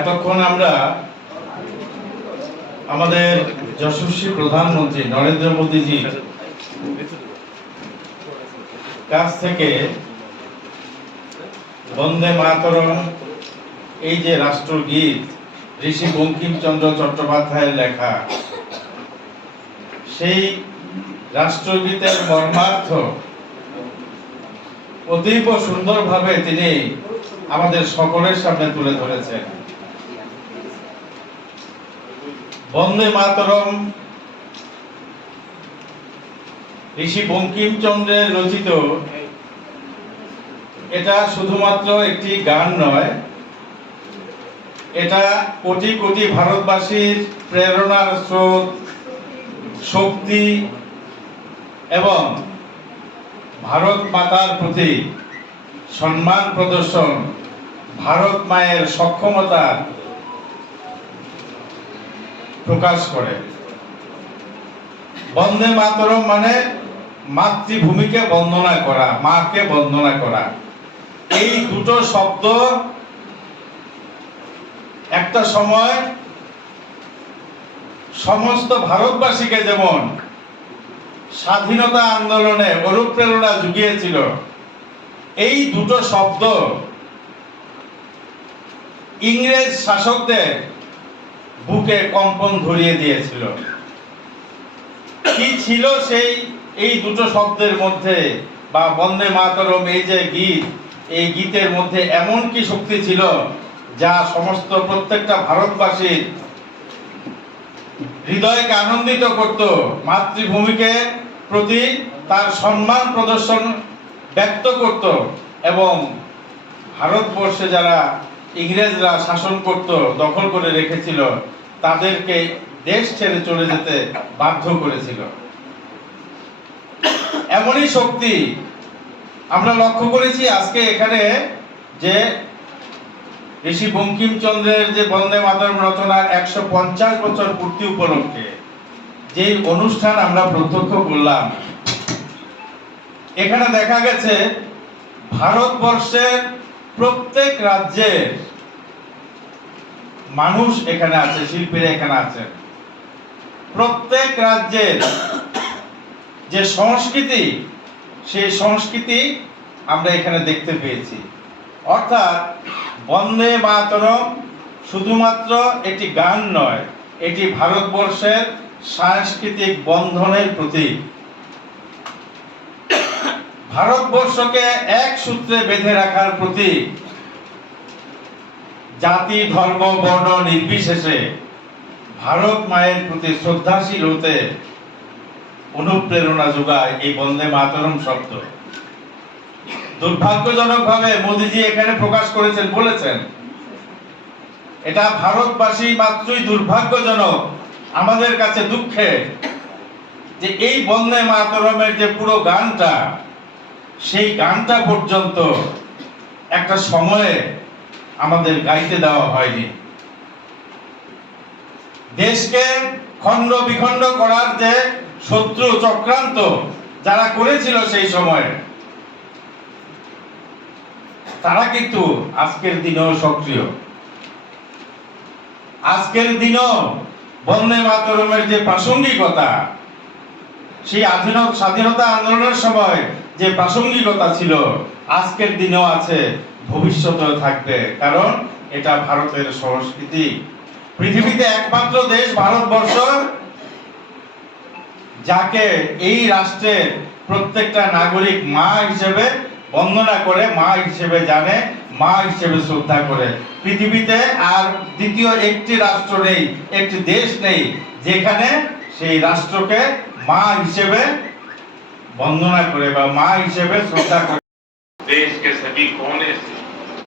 এতক্ষণ আমরা আমাদের যশস্বী প্রধানমন্ত্রী নরেন্দ্র মোদীজি কাছ থেকে বন্দে মাতরম এই যে রাষ্ট্রগীত ঋষি বঙ্কিমচন্দ্র চট্টোপাধ্যায়ের লেখা সেই রাষ্ট্রগীতের মর্মার্থ অতীব সুন্দরভাবে তিনি আমাদের সকলের সামনে তুলে ধরেছেন বন্দে মাতরম ঋষি বঙ্কিমচন্দ্রের রচিত এটা শুধুমাত্র একটি গান নয় এটা কোটি কোটি ভারতবাসীর প্রেরণার স্রোত শক্তি এবং ভারত মাতার প্রতি সম্মান প্রদর্শন ভারত মায়ের সক্ষমতা প্রকাশ করে বন্দে মাতরম মানে মাতৃভূমিকে বন্দনা করা মাকে বন্দনা করা এই দুটো শব্দ একটা সময় সমস্ত ভারতবাসীকে যেমন স্বাধীনতা আন্দোলনে অনুপ্রেরণা জুগিয়েছিল এই দুটো শব্দ ইংরেজ শাসকদের বুকে কম্পন ধরিয়ে দিয়েছিল কি ছিল সেই এই দুটো শব্দের মধ্যে বা বন্দে মাতরম এই যে গীত এই গীতের মধ্যে এমন কি শক্তি ছিল যা সমস্ত প্রত্যেকটা ভারতবাসীর হৃদয়কে আনন্দিত করত মাতৃভূমিকে প্রতি তার সম্মান প্রদর্শন ব্যক্ত করত এবং ভারতবর্ষে যারা ইংরেজরা শাসন করত দখল করে রেখেছিল তাদেরকে দেশ ছেড়ে চলে যেতে বাধ্য করেছিল এমনই শক্তি আমরা লক্ষ্য করেছি আজকে এখানে যে ঋষি বঙ্কিমচন্দ্রের যে বন্দে মাতরম রচনার একশো পঞ্চাশ বছর পূর্তি উপলক্ষে যে অনুষ্ঠান আমরা প্রত্যক্ষ করলাম এখানে দেখা গেছে ভারতবর্ষের প্রত্যেক রাজ্যের মানুষ এখানে আছে শিল্পীরা এখানে আছে প্রত্যেক রাজ্যের যে সংস্কৃতি সেই সংস্কৃতি আমরা এখানে দেখতে পেয়েছি অর্থাৎ বন্দে মাতরম শুধুমাত্র এটি গান নয় এটি ভারতবর্ষের সাংস্কৃতিক বন্ধনের প্রতীক ভারতবর্ষকে এক সূত্রে বেঁধে রাখার প্রতি জাতি ধর্ম বর্ণ নির্বিশেষে ভারত মায়ের প্রতি শ্রদ্ধাশীল হতে অনুপ্রেরণা যোগায় এই বন্দে মাতরম শব্দ দুর্ভাগ্যজনকভাবে মোদিজি এখানে প্রকাশ করেছেন বলেছেন এটা ভারতবাসী মাত্রই দুর্ভাগ্যজনক আমাদের কাছে দুঃখে যে এই বন্দে মাতরমের যে পুরো গানটা সেই গানটা পর্যন্ত একটা সময়ে আমাদের গাইতে দেওয়া হয়নি দেশকে খণ্ড বিখণ্ড করার যে শত্রু চক্রান্ত যারা করেছিল সেই সময় তারা কিন্তু আজকের দিনও সক্রিয় আজকের দিনও বন্দে মাতরমের যে প্রাসঙ্গিকতা সেই আধুনিক স্বাধীনতা আন্দোলনের সময় যে প্রাসঙ্গিকতা ছিল আজকের দিনেও আছে ভবিষ্যতেও থাকবে কারণ এটা ভারতের সংস্কৃতি পৃথিবীতে একমাত্র দেশ ভারতবর্ষ যাকে এই রাষ্ট্রের প্রত্যেকটা নাগরিক মা হিসেবে বন্দনা করে মা হিসেবে জানে মা হিসেবে শ্রদ্ধা করে পৃথিবীতে আর দ্বিতীয় একটি রাষ্ট্র নেই একটি দেশ নেই যেখানে সেই রাষ্ট্রকে মা হিসেবে বন্দনা করে বা মা হিসেবে শ্রদ্ধা করে দেশকে সবই কোনে